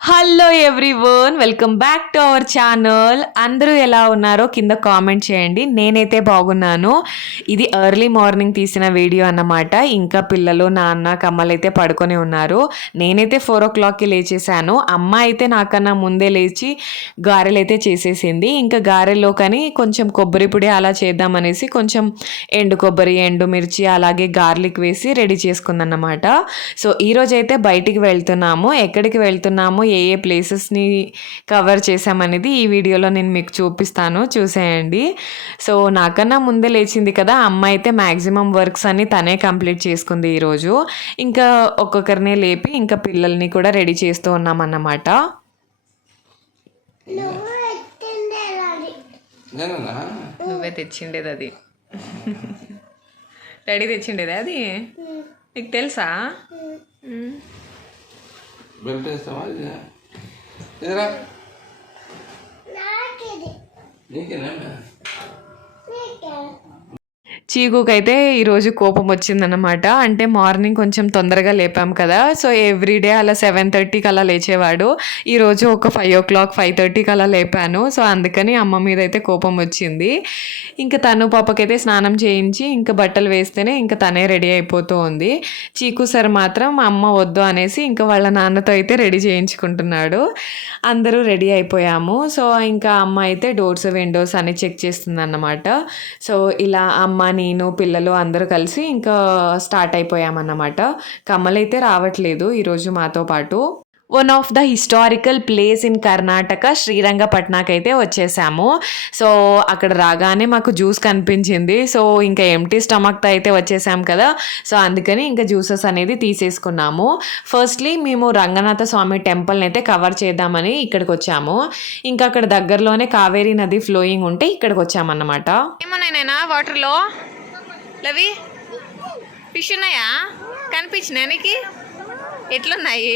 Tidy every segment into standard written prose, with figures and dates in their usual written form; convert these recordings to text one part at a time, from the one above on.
Hello everyone, welcome back to our channel. అందరూ ఎలా ఉన్నారో కింద కామెంట్ చేయండి. నేనైతే బాగున్నాను. ఇది ఎర్లీ మార్నింగ్ తీసిన వీడియో అన్నమాట. ఇంకా పిల్లలు, నాన్న, కమ్మలు అయితే పడుకొని ఉన్నారు. నేనైతే 4 o'clockకి లేచేసాను. అమ్మ అయితే నాకన్నా ముందే లేచి గారెలు అయితే చేసేసింది. ఇంకా గారెల్లో కానీ కొంచెం కొబ్బరి పొడి అలా చేద్దామనేసి కొంచెం ఎండు కొబ్బరి, ఎండుమిర్చి అలాగే గార్లిక్ వేసి రెడీ చేసుకుందన్నమాట. సో ఈరోజు అయితే బయటికి వెళ్తున్నాము. ఎక్కడికి వెళ్తున్నాము, ఏ ప్లేసెస్ని కవర్ చేసామనేది ఈ వీడియోలో నేను మీకు చూపిస్తాను, చూసేయండి. సో నాకన్నా ముందే లేచింది కదా అమ్మ, అయితే మ్యాక్సిమం వర్క్స్ అన్ని తనే కంప్లీట్ చేసుకుంది ఈరోజు. ఇంకా ఒక్కొక్కరినే లేపి ఇంకా పిల్లల్ని కూడా రెడీ చేస్తూ ఉన్నామన్నమాట. నువ్వే తెచ్చిండేది అది. డాడీ తెచ్చిండేది అది, నీకు తెలుసా? చీకుకైతే ఈరోజు కోపం వచ్చిందనమాట. అంటే మార్నింగ్ కొంచెం తొందరగా లేపాం కదా, సో ఎవ్రీడే అలా 7:30కి అలా లేచేవాడు. ఈరోజు ఒక 5 o'clock 5:30కి అలా లేపాను. సో అందుకని అమ్మ మీద అయితే కోపం వచ్చింది. ఇంకా తను పాపకైతే స్నానం చేయించి ఇంకా బట్టలు వేస్తేనే ఇంకా తనే రెడీ అయిపోతూ ఉంది. చీకు సార్ మాత్రం అమ్మ వద్దు అనేసి ఇంకా వాళ్ళ నాన్నతో అయితే రెడీ చేయించుకుంటున్నాడు. అందరూ రెడీ అయిపోయాము. సో ఇంకా అమ్మ అయితే డోర్స్, విండోస్ అన్ని చెక్ చేస్తుంది అన్నమాట. సో ఇలా అమ్మ, నేను, పిల్లలు అందరూ కలిసి ఇంకా స్టార్ట్ అయిపోయామన్నమాట. కమ్మలైతే రావట్లేదు ఈరోజు మాతో పాటు. One of the historical place in Karnataka, శ్రీరంగపట్నాకి అయితే వచ్చేసాము. సో అక్కడ రాగానే మాకు జ్యూస్ కనిపించింది. సో ఇంకా ఎంటీ స్టమక్తో అయితే వచ్చేసాం కదా, సో అందుకని ఇంకా జ్యూసెస్ అనేది తీసేసుకున్నాము. ఫస్ట్లీ మేము రంగనాథ స్వామి టెంపుల్ని అయితే కవర్ చేద్దామని ఇక్కడికి వచ్చాము. ఇంకా అక్కడ దగ్గరలోనే కావేరీ నది ఫ్లోయింగ్ ఉంటే ఇక్కడికి వచ్చామన్నమాట. ఏమన్నాయినా వాటర్లో లవి ఫిష్ ఉన్నాయా? కనిపించినాయి నీకు? ఎట్లున్నాయి?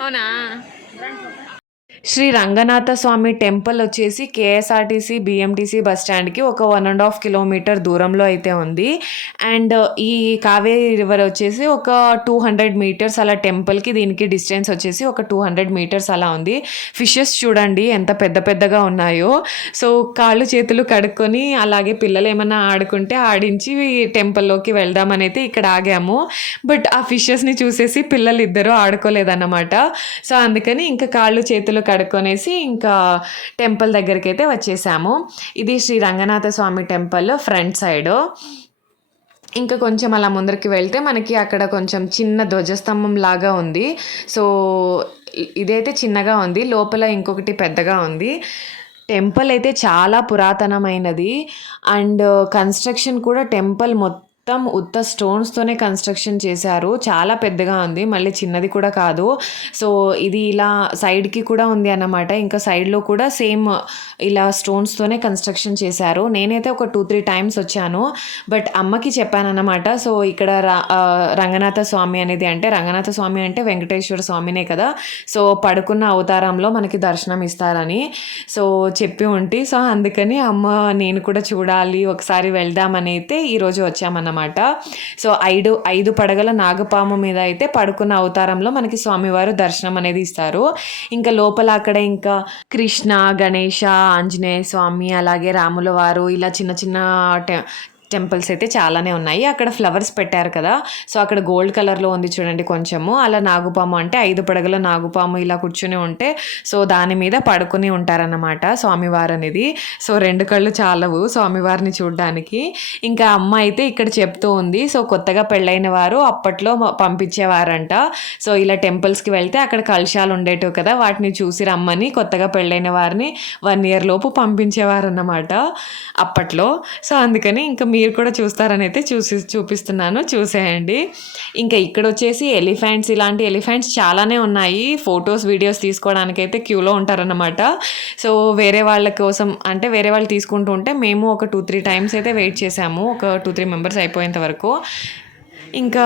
అవునా? శ్రీ రంగనాథ స్వామి టెంపుల్ వచ్చేసి కేఎస్ఆర్టీసీ బిఎంటీసీ బస్ స్టాండ్కి ఒక 1.5 kilometer దూరంలో అయితే ఉంది. అండ్ ఈ కావేరీ రివర్ వచ్చేసి ఒక 200 meters అలా టెంపుల్కి దీనికి డిస్టెన్స్ వచ్చేసి ఒక 200 meters అలా ఉంది. ఫిషెస్ చూడండి ఎంత పెద్ద పెద్దగా ఉన్నాయో. సో కాళ్ళు చేతులు కడుక్కొని అలాగే పిల్లలు ఏమన్నా ఆడుకుంటే ఆడించి టెంపుల్లోకి వెళ్దామని అయితే ఇక్కడ ఆగాము. బట్ ఆ ఫిషెస్ని చూసేసి పిల్లలు ఇద్దరూ ఆడుకోలేదన్నమాట. సో అందుకని ఇంకా కాళ్ళు చేతులు కడుక్కొనేసి ఇంకా టెంపుల్ దగ్గరికి అయితే వచ్చేసాము. ఇది Shri Ranganatha Swamy temple front side. ఇంకా కొంచెం అలా ముందరికి వెళ్తే మనకి అక్కడ కొంచెం చిన్న ధ్వజస్తంభం లాగా ఉంది. సో ఇదైతే చిన్నగా ఉంది, లోపల ఇంకొకటి పెద్దగా ఉంది. టెంపుల్ అయితే చాలా పురాతనమైనది. అండ్ కన్స్ట్రక్షన్ కూడా టెంపుల్ మొత్తం ఉత్త స్టోన్స్తోనే కన్స్ట్రక్షన్ చేశారు. చాలా పెద్దగా ఉంది, మళ్ళీ చిన్నది కూడా కాదు. సో ఇది ఇలా సైడ్కి కూడా ఉంది అన్నమాట. ఇంకా సైడ్లో కూడా సేమ్ ఇలా స్టోన్స్తోనే కన్స్ట్రక్షన్ చేశారు. నేనైతే ఒక 2-3 times వచ్చాను. బట్ అమ్మకి చెప్పానన్నమాట. సో ఇక్కడ రంగనాథ స్వామి అనేది, అంటే రంగనాథ స్వామి అంటే వెంకటేశ్వర స్వామినే కదా, సో పడుకున్న అవతారంలో మనకి దర్శనం ఇస్తారని సో చెప్పి ఉంటే, సో అందుకని అమ్మ నేను కూడా చూడాలి, ఒకసారి వెళ్దామని అయితే ఈరోజు వచ్చామన్నమాట. సో 5 పడగల నాగపాము మీద అయితే పడుకున్న అవతారంలో మనకి స్వామివారు దర్శనం అనేది ఇస్తారు. ఇంకా లోపల అక్కడ ఇంకా కృష్ణ, గణేష, ఆంజనేయ స్వామి అలాగే రాముల వారు ఇలా చిన్న చిన్న టెంపుల్స్ అయితే చాలానే ఉన్నాయి. అక్కడ ఫ్లవర్స్ పెట్టారు కదా, సో అక్కడ గోల్డ్ కలర్లో ఉంది చూడండి కొంచెము. అలా నాగుపాము అంటే 5 పడగల నాగుపాము ఇలా కూర్చుని ఉంటే సో దాని మీద పడుకుని ఉంటారన్నమాట స్వామివారు అనేది. సో 2 కళ్ళు చాలవు స్వామివారిని చూడడానికి. ఇంకా అమ్మ అయితే ఇక్కడ చెప్తూ ఉంది, సో కొత్తగా పెళ్ళైన వారు అప్పట్లో పంపించేవారంట. సో ఇలా టెంపుల్స్కి వెళ్తే అక్కడ కలశాలు ఉండేటివి కదా, వాటిని చూసి రమ్మని కొత్తగా పెళ్ళైన వారిని 1 year లోపు పంపించేవారు అన్నమాట అప్పట్లో. సో అందుకని ఇంకా మీరు కూడా చూస్తారని అయితే చూపిస్తున్నాను, చూసేయండి. ఇంకా ఇక్కడ వచ్చేసి ఎలిఫెంట్స్, ఇలాంటి ఎలిఫెంట్స్ చాలానే ఉన్నాయి. ఫొటోస్, వీడియోస్ తీసుకోవడానికి అయితే క్యూలో ఉంటారన్నమాట. సో వేరే వాళ్ళ కోసం అంటే వేరే వాళ్ళు తీసుకుంటూ ఉంటే మేము ఒక 2-3 times అయితే వెయిట్ చేసాము, ఒక 2-3 members అయిపోయేంత వరకు. ఇంకా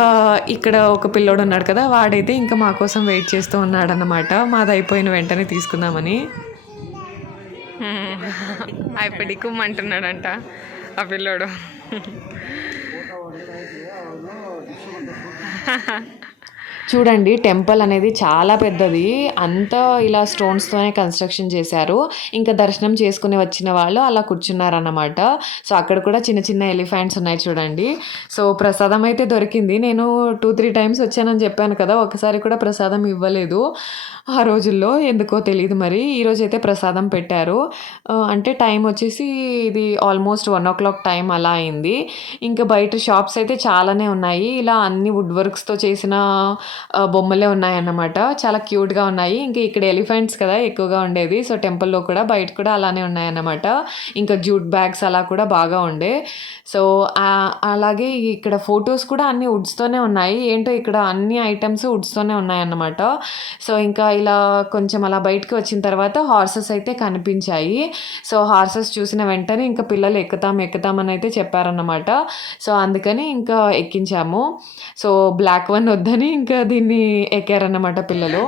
ఇక్కడ ఒక పిల్లోడు ఉన్నాడు కదా, వాడైతే ఇంకా మా కోసం వెయిట్ చేస్తూ ఉన్నాడు అన్నమాట, మాది అయిపోయిన వెంటనే తీసుకుందామని. అయిపోయి కుమ్మంటున్నాడంట. ఆ పిల్లోడు చూడండి టెంపుల్ అనేది చాలా పెద్దది. అంతా ఇలా స్టోన్స్తోనే కన్స్ట్రక్షన్ చేశారు. ఇంకా దర్శనం చేసుకుని వచ్చిన వాళ్ళు అలా కూర్చున్నారన్నమాట. సో అక్కడ కూడా చిన్న చిన్న ఎలిఫెంట్స్ ఉన్నాయి చూడండి. సో ప్రసాదం అయితే దొరికింది. నేను 2-3 టైమ్స్ వచ్చానని చెప్పాను కదా, ఒకసారి కూడా ప్రసాదం ఇవ్వలేదు ఆ రోజుల్లో, ఎందుకో తెలియదు మరి. ఈరోజు అయితే ప్రసాదం పెట్టారు. అంటే టైం వచ్చేసి ఇది ఆల్మోస్ట్ 1:00 టైం అలా అయింది. ఇంకా బయట షాప్స్ అయితే చాలానే ఉన్నాయి. ఇలా అన్ని వుడ్ వర్క్స్తో చేసిన బొమ్మలే ఉన్నాయన్నమాట. చాలా క్యూట్గా ఉన్నాయి. ఇంకా ఇక్కడ ఎలిఫెంట్స్ కదా ఎక్కువగా ఉండేది. సో టెంపుల్లో కూడా బయట కూడా అలానే ఉన్నాయన్నమాట. ఇంకా జూట్ బ్యాగ్స్ అలా కూడా బాగా ఉండే. సో అలాగే ఇక్కడ ఫొటోస్ కూడా అన్ని వుడ్స్తోనే ఉన్నాయి. ఏంటో ఇక్కడ అన్ని ఐటమ్స్ వుడ్స్తోనే ఉన్నాయన్నమాట. సో ఇంకా ఇలా కొంచెం అలా బయటకు వచ్చిన తర్వాత హార్సెస్ అయితే కనిపించాయి. సో హార్సెస్ చూసిన వెంటనే ఇంకా పిల్లలు ఎక్కుతామని అయితే చెప్పారన్నమాట. సో అందుకని ఇంకా ఎక్కించాము. సో బ్లాక్ వన్ వద్దని ఇంకా దీన్ని ఎక్కారన్నమాట పిల్లలు.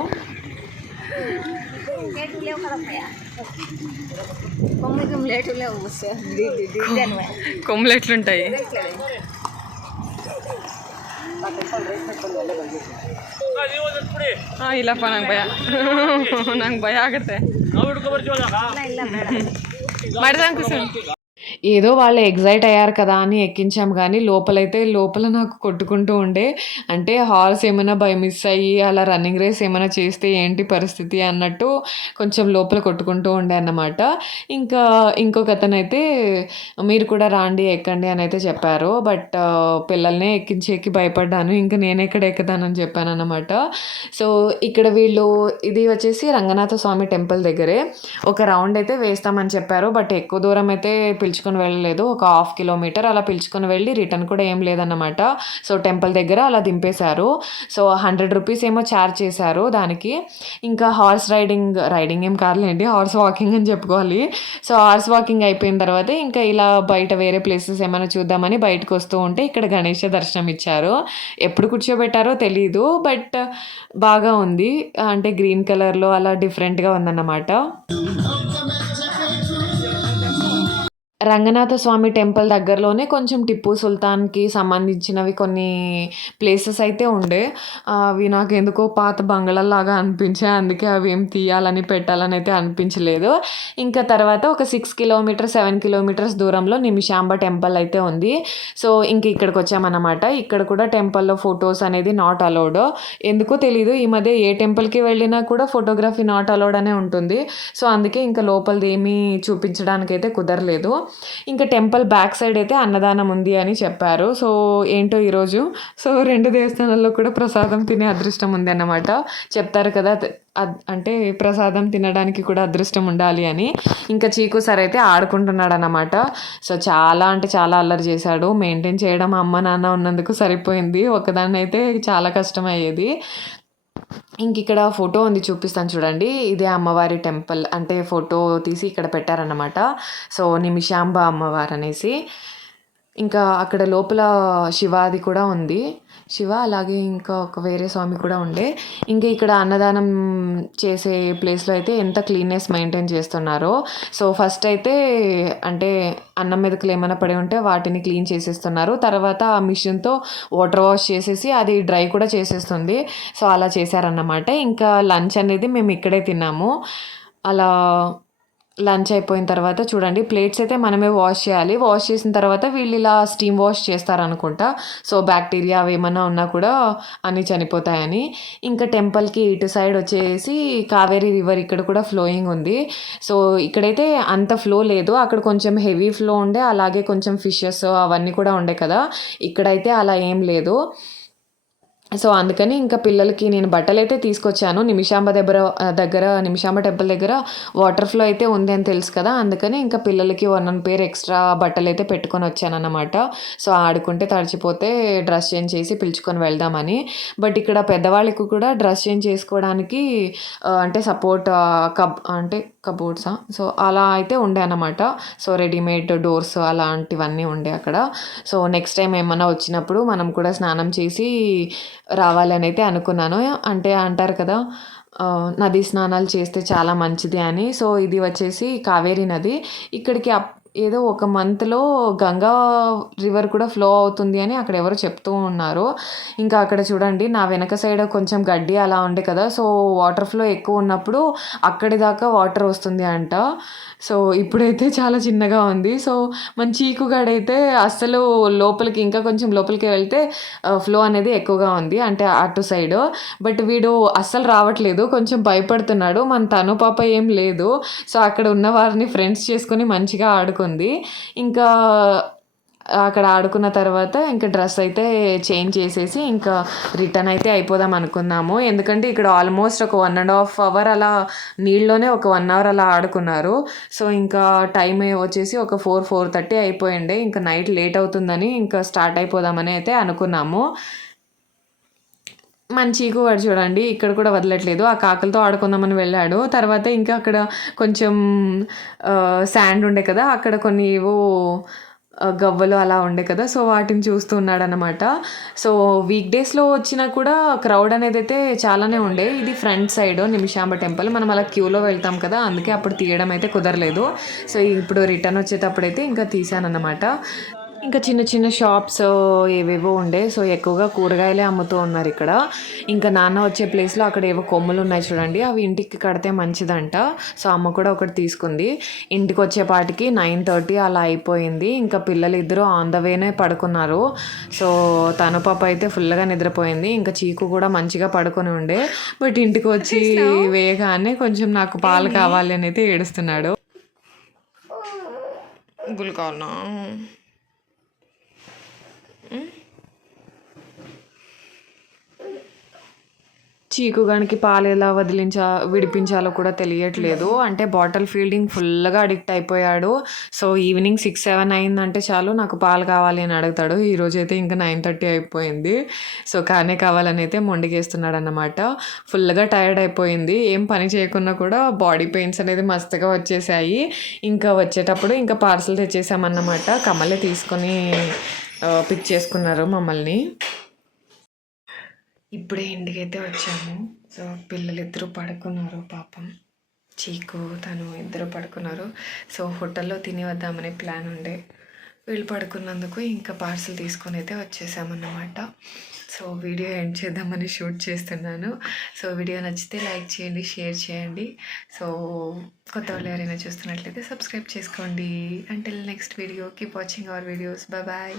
కొమ్ములు ఎట్లుంటాయి? ಇಲ್ಲ ನಂಗೆ ಭಯ, ನಂಗೆ ಭಯ ಆಗುತ್ತೆ ಮಾಡಿದಂಗೆ ಕೂರ್ಚೊ. ఏదో వాళ్ళు ఎగ్జైట్ అయ్యారు కదా అని ఎక్కించాం కానీ లోపల నాకు కొట్టుకుంటూ ఉండే. అంటే హార్స్ ఏమైనా బై మిస్ అయ్యి అలా రన్నింగ్ రేస్ ఏమైనా చేస్తే ఏంటి పరిస్థితి అన్నట్టు కొంచెం లోపల కొట్టుకుంటూ ఉండే అన్నమాట. ఇంకా ఇంకొక అతనైతే మీరు కూడా రాండి ఎక్కండి అని అయితే చెప్పారు. బట్ పిల్లల్నే ఎక్కించేకి భయపడ్డాను. ఇంకా నేను ఎక్కడ ఎక్కుతానని చెప్పాను అన్నమాట. సో ఇక్కడ వీళ్ళు ఇది వచ్చేసి రంగనాథ స్వామి టెంపుల్ దగ్గరే ఒక రౌండ్ అయితే వేస్తామని చెప్పారు. బట్ ఎక్కువ దూరం అయితే పిలుచుకొని వెళ్ళలేదు. ఒక 1/2 కిలోమీటర్ అలా పిలుచుకొని వెళ్ళి రిటర్న్ కూడా ఏం లేదన్నమాట. సో టెంపుల్ దగ్గర అలా దింపేశారు. సో 100 రూపీస్ ఏమో ఛార్జ్ చేశారు దానికి. ఇంకా హార్స్ రైడింగ్ ఏం కాదులేండి, హార్స్ వాకింగ్ అని చెప్పుకోవాలి. సో హార్స్ వాకింగ్ అయిపోయిన తర్వాత ఇంకా ఇలా బయట వేరే ప్లేసెస్ ఏమైనా చూద్దామని బయటకు వస్తూ ఉంటే ఇక్కడ గణేష దర్శనం ఇచ్చారు. ఎప్పుడు కూర్చోబెట్టారో తెలీదు, బట్ బాగా ఉంది. అంటే గ్రీన్ కలర్లో అలా డిఫరెంట్గా ఉందన్నమాట. రంగనాథ స్వామి టెంపుల్ దగ్గరలోనే కొంచెం టిప్పు సుల్తాన్కి సంబంధించినవి కొన్ని ప్లేసెస్ అయితే ఉండే. అవి నాకు ఎందుకో పాత బంగ్లాలాగా అనిపించాయి. అందుకే అవి ఏం తీయాలని పెట్టాలని అయితే అనిపించలేదు. ఇంకా తర్వాత ఒక 7 కిలోమీటర్స్ దూరంలో నిమిషాంబ టెంపుల్ అయితే ఉంది. సో ఇంక ఇక్కడికి వచ్చామన్నమాట. ఇక్కడ కూడా టెంపుల్లో ఫొటోస్ అనేది నాట్ అలౌడ్. ఎందుకో తెలీదు, ఈ మధ్య ఏ టెంపుల్కి వెళ్ళినా కూడా ఫోటోగ్రఫీ నాట్ అలౌడ్ అనే ఉంటుంది. సో అందుకే ఇంకా లోపలిది ఏమీ చూపించడానికైతే కుదరలేదు. ఇంకా టెంపుల్ బ్యాక్ సైడ్ అయితే అన్నదానం ఉంది అని చెప్పారు. సో ఏంటో ఈరోజు 2 దేవస్థానాల్లో కూడా ప్రసాదం తినే అదృష్టం ఉంది అన్నమాట. చెప్తారు కదా అంటే ప్రసాదం తినడానికి కూడా అదృష్టం ఉండాలి అని. ఇంకా చీకు సార్ అయితే ఆడుకుంటున్నాడు అన్నమాట. సో చాలా అంటే చాలా అల్లరి చేశాడు. మెయింటైన్ చేయడం అమ్మ నాన్న ఉన్నందుకు సరిపోయింది, ఒకదాన్ని అయితే చాలా కష్టమయ్యేది. ఇంక ఇక్కడ ఫోటో ఉంది చూపిస్తాను చూడండి. ఇదే అమ్మవారి టెంపుల్, అంటే ఫోటో తీసి ఇక్కడ పెట్టారన్నమాట. సో నిమిషాంబ అమ్మవారు అనేసి. ఇంకా అక్కడ లోపల శివాది కూడా ఉంది, శివ అలాగే ఇంకా ఒక వేరే స్వామి కూడా ఉండే. ఇంకా ఇక్కడ అన్నదానం చేసే ప్లేస్లో అయితే ఎంత క్లీన్నెస్ మెయింటైన్ చేస్తున్నారో. సో ఫస్ట్ అయితే అంటే అన్నం మెతుకులు ఏమైనా పడి ఉంటే వాటిని క్లీన్ చేసేస్తున్నారు. తర్వాత ఆ మిషన్తో వాటర్ వాష్ చేసేసి అది డ్రై కూడా చేసేస్తుంది. సో అలా చేశారన్నమాట. ఇంకా లంచ్ అనేది మేము ఇక్కడే తిన్నాము. అలా లంచ్ అయిపోయిన తర్వాత చూడండి ప్లేట్స్ అయితే మనమే వాష్ చేయాలి. వాష్ చేసిన తర్వాత వీళ్ళు ఇలా స్టీమ్ వాష్ చేస్తారనుకుంటా. సో బ్యాక్టీరియా అవి ఏమన్నా ఉన్నా కూడా అన్నీ చనిపోతాయని. ఇంకా టెంపుల్కి ఇటు సైడ్ వచ్చేసి కావేరీ రివర్ ఇక్కడ కూడా ఫ్లోయింగ్ ఉంది. సో ఇక్కడైతే అంత ఫ్లో లేదు, అక్కడ కొంచెం హెవీ ఫ్లో ఉండే, అలాగే కొంచెం ఫిషెస్ అవన్నీ కూడా ఉండే కదా. ఇక్కడైతే అలా ఏం లేదు. సో అందుకని ఇంకా పిల్లలకి నేను బట్టలు అయితే తీసుకొచ్చాను. నిమిషాంబ నిమిషాంబ టెంపుల్ దగ్గర వాటర్ ఫ్లో అయితే ఉంది అని తెలుసు కదా, అందుకని ఇంకా పిల్లలకి 1 పేర్ ఎక్స్ట్రా బట్టలు అయితే పెట్టుకొని వచ్చాను అన్నమాట. సో ఆడుకుంటే తడిచిపోతే డ్రెస్ చేంజ్ చేసి పిలుచుకొని వెళ్దామని. బట్ ఇక్కడ పెద్దవాళ్ళకి కూడా డ్రెస్ చేంజ్ చేసుకోవడానికి అంటే సపోర్ట్ కబోర్డ్సా సో అలా అయితే ఉండే అన్నమాట. సో రెడీమేడ్ డోర్స్ అలాంటివన్నీ ఉండే అక్కడ. సో నెక్స్ట్ టైం ఏమన్నా వచ్చినప్పుడు మనం కూడా స్నానం చేసి రావాలని అయితే అనుకున్నాను. అంటే అంటారు కదా నదీ స్నానాలు చేస్తే చాలా మంచిది అని. సో ఇది వచ్చేసి కావేరీ నది. ఇక్కడికి ఏదో ఒక మంత్లో గంగా రివర్ కూడా ఫ్లో అవుతుంది అని అక్కడ ఎవరు చెప్తూ ఉన్నారు. ఇంకా అక్కడ చూడండి నా వెనక సైడ్ కొంచెం గడ్డి అలా ఉండే కదా, సో వాటర్ ఫ్లో ఎక్కువ ఉన్నప్పుడు అక్కడి దాకా వాటర్ వస్తుంది అంట. సో ఇప్పుడైతే చాలా చిన్నగా ఉంది. సో మన చీకుగాడైతే అస్సలు లోపలికి ఇంకా కొంచెం లోపలికి వెళ్తే ఫ్లో అనేది ఎక్కువగా ఉంది అంటే అటు సైడ్. బట్ వీడు అస్సలు రావట్లేదు, కొంచెం భయపడుతున్నాడు. మన తను పాప ఏం లేదు. సో అక్కడ ఉన్న వారిని ఫ్రెండ్స్ చేసుకొని మంచిగా ఆడుకుంది. ఇంకా అక్కడ ఆడుకున్న తర్వాత ఇంకా డ్రెస్ అయితే చేంజ్ చేసేసి ఇంకా రిటర్న్ అయితే అయిపోదాం అనుకున్నాము. ఎందుకంటే ఇక్కడ ఆల్మోస్ట్ ఒక 1.5 అవర్ అలా నీళ్ళలోనే ఒక 1 అవర్ అలా ఆడుకున్నారు. సో ఇంకా టైం వచ్చేసి ఒక 4-4:30 అయిపోయిండే. ఇంకా నైట్ లేట్ అవుతుందని ఇంకా స్టార్ట్ అయిపోదామని అయితే అనుకున్నాము. చీకు వాడు చూడండి ఇక్కడ కూడా వదలట్లేదు. ఆ కాకులతో ఆడుకుందామని వెళ్ళాడు. తర్వాత ఇంకా అక్కడ కొంచెం శాండ్ ఉండే కదా, అక్కడ కొన్ని ఏవో గవ్వలు అలా ఉండే కదా, సో వాటిని చూస్తూ ఉన్నాడనమాట. సో వీక్ డేస్లో వచ్చినా కూడా క్రౌడ్ అనేది అయితే చాలానే ఉండే. ఇది ఫ్రంట్ సైడ్ నిమిషాంబ టెంపుల్. మనం అలా క్యూలో వెళ్తాం కదా, అందుకే అప్పుడు తీయడం అయితే కుదరలేదు. సో ఇప్పుడు రిటర్న్ వచ్చేటప్పుడు అయితే ఇంకా తీసానన్నమాట. ఇంకా చిన్న చిన్న షాప్స్ ఏవేవో ఉండే. సో ఎక్కువగా కూరగాయలే అమ్ముతూ ఉన్నారు ఇక్కడ. ఇంకా నాన్న వచ్చే ప్లేస్లో అక్కడ ఏవో కొమ్ములు ఉన్నాయి చూడండి, అవి ఇంటికి కడితే మంచిదంట. సో అమ్మ కూడా ఒకటి తీసుకుంది. ఇంటికి వచ్చేపాటికి 9:30 అలా అయిపోయింది. ఇంకా పిల్లలు ఇద్దరు ఆన్ ద వేనే పడుకున్నారు. సో తను పాప అయితే ఫుల్గా నిద్రపోయింది. ఇంకా చీకు కూడా మంచిగా పడుకొని ఉండే. బట్ ఇంటికి వచ్చి వేయగానే కొంచెం నాకు పాలు కావాలి అని అయితే ఏడుస్తున్నాడు. గుల్కానా చీకుగానికి పాలు ఎలా విడిపించాలో కూడా తెలియట్లేదు. అంటే బాటిల్ ఫీల్డింగ్ ఫుల్గా అడిక్ట్ అయిపోయాడు. సో ఈవినింగ్ 6-7 అయిందంటే చాలు నాకు పాలు కావాలి అని అడుగుతాడు. ఈరోజైతే ఇంకా 9:30 అయిపోయింది. సో కానే కావాలని అయితే మొండికేస్తున్నాడు అన్నమాట. ఫుల్గా టైర్డ్ అయిపోయింది. ఏం పని చేయకున్నా కూడా బాడీ పెయిన్స్ అనేది మస్తుగా వచ్చేసాయి. ఇంకా వచ్చేటప్పుడు ఇంకా పార్సల్ తెచ్చేసామన్నమాట. కమలే తీసుకొని పిక్ చేసుకున్నారు మమ్మల్ని. ఇప్పుడే ఇంటికైతే వచ్చాము. సో పిల్లలిద్దరూ పడుకున్నారు పాపం. చీకు తను ఇద్దరు పడుకున్నారు. సో హోటల్లో తిని వద్దామనే ప్లాన్ ఉండే. వీళ్ళు పడుకున్నందుకు ఇంకా పార్సల్ తీసుకొని అయితే వచ్చేసామన్నమాట. సో వీడియో ఎండ్ చేద్దామని షూట్ చేస్తున్నాను. సో వీడియో నచ్చితే లైక్ చేయండి, షేర్ చేయండి. సో కొత్త వాళ్ళు ఎవరైనా చూస్తున్నట్లయితే సబ్స్క్రైబ్ చేసుకోండి. Until next video, keep watching our videos. Bye.